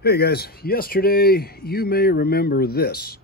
Hey guys, yesterday you may remember this.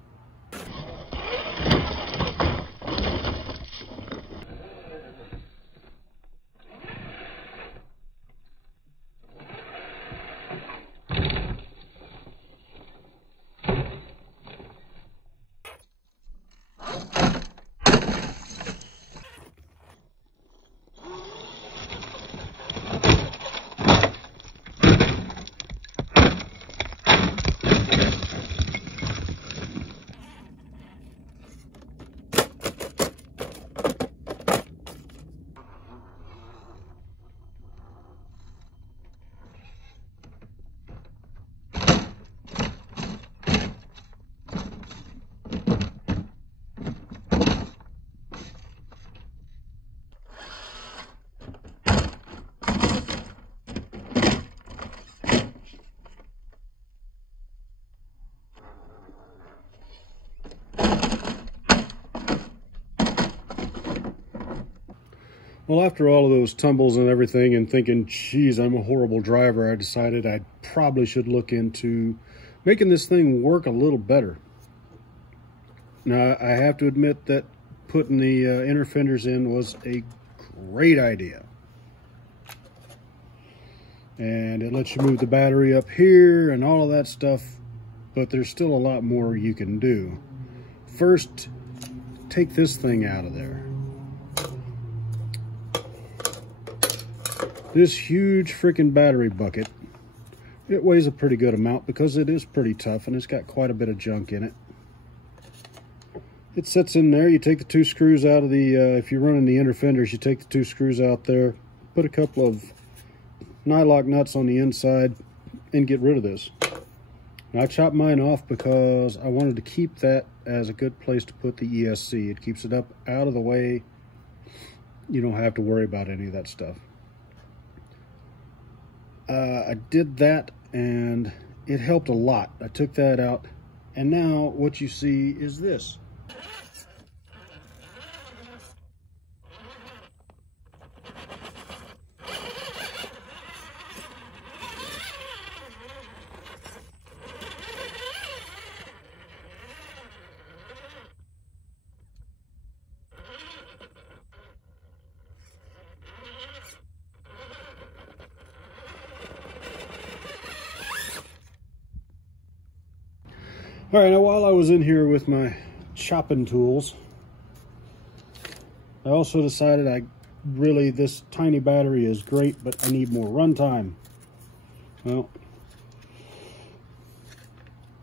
Well, after all of those tumbles and everything and thinking, geez, I'm a horrible driver, I decided I probably should look into making this thing work a little better. Now, I have to admit that putting the inner fenders in was a great idea. And it lets you move the battery up here and all of that stuff, but there's still a lot more you can do. First, take this thing out of there. This huge freaking battery bucket, it weighs a pretty good amount because it is pretty tough and it's got quite a bit of junk in it. It sits in there. You take the two screws out of the, if you're running the inner fenders, you take the two screws out there, put a couple of nylock nuts on the inside and get rid of this. Now, I chopped mine off because I wanted to keep that as a good place to put the ESC. It keeps it up out of the way. You don't have to worry about any of that stuff. I did that and it helped a lot. I took that out and now what you see is this. All right, now while I was in here with my chopping tools, I also decided this tiny battery is great, but I need more runtime. Well,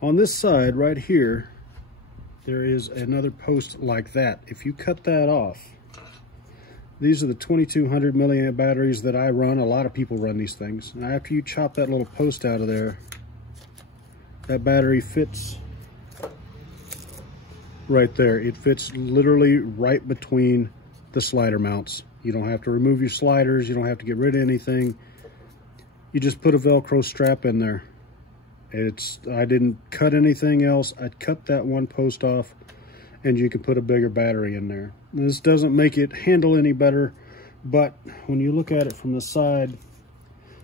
on this side right here, there is another post like that. If you cut that off, these are the 2200 milliamp batteries that I run. A lot of people run these things. And after you chop that little post out of there, that battery fits right there. It fits literally right between the slider mounts. You don't have to remove your sliders. You don't have to get rid of anything. You just put a Velcro strap in there. I didn't cut anything else. I cut that one post off and you can put a bigger battery in there. This doesn't make it handle any better, but when you look at it from the side,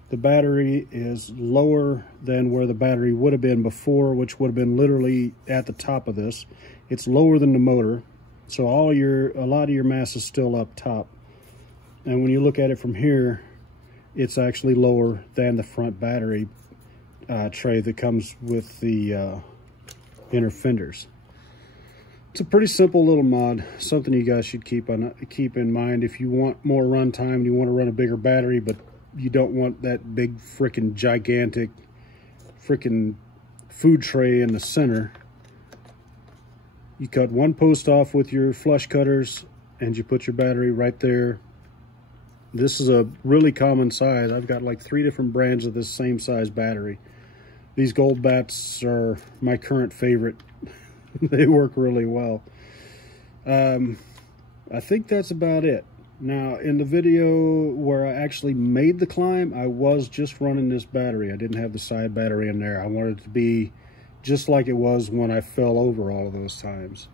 the battery is lower than where the battery would have been before, which would have been literally at the top of this. It's lower than the motor, so a lot of your mass is still up top. And when you look at it from here, it's actually lower than the front battery tray that comes with the inner fenders. It's a pretty simple little mod, something you guys should keep in mind if you want more runtime, you want to run a bigger battery, but you don't want that big freaking gigantic freaking food tray in the center. You cut one post off with your flush cutters and you put your battery right there. This is a really common size. I've got like 3 different brands of this same size battery. These gold bats are my current favorite. They work really well. I think that's about it. Now, in the video where I actually made the climb, I was just running this battery. I didn't have the side battery in there. I wanted it to be just like it was when I fell over all of those times.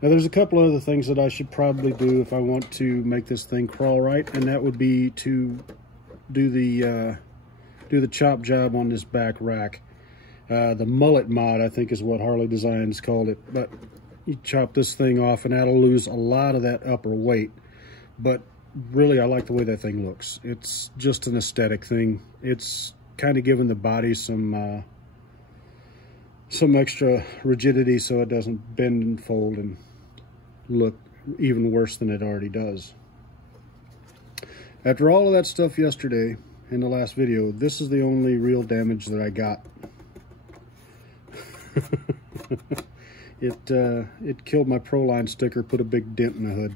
Now, there's a couple other things that I should probably do if I want to make this thing crawl right, and that would be to do the chop job on this back rack. The mullet mod, I think, is what Harley Designs called it. But you chop this thing off and that'll lose a lot of that upper weight. But really, I like the way that thing looks. It's just an aesthetic thing. It's kind of giving the body some extra rigidity so it doesn't bend and fold and look even worse than it already does. After all of that stuff yesterday in the last video, this is the only real damage that I got. It killed my Proline sticker, put a big dent in the hood.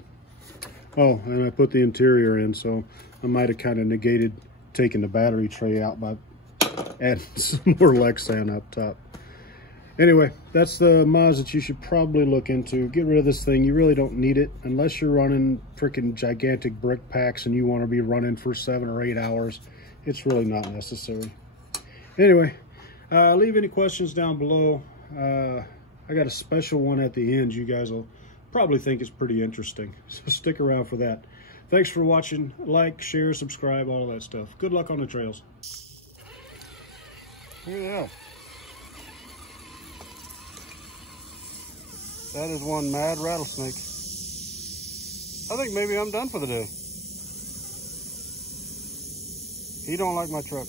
Oh, and I put the interior in, so I might have kind of negated taking the battery tray out by adding some more Lexan up top. Anyway, that's the mods that you should probably look into. Get rid of this thing. You really don't need it unless you're running freaking gigantic brick packs and you want to be running for 7 or 8 hours. It's really not necessary. Anyway, leave any questions down below. I got a special one at the end you guys will probably think is pretty interesting. So stick around for that. Thanks for watching. Like, share, subscribe, all of that stuff. Good luck on the trails. Look at that. That is one mad rattlesnake. I think maybe I'm done for the day. He don't like my truck.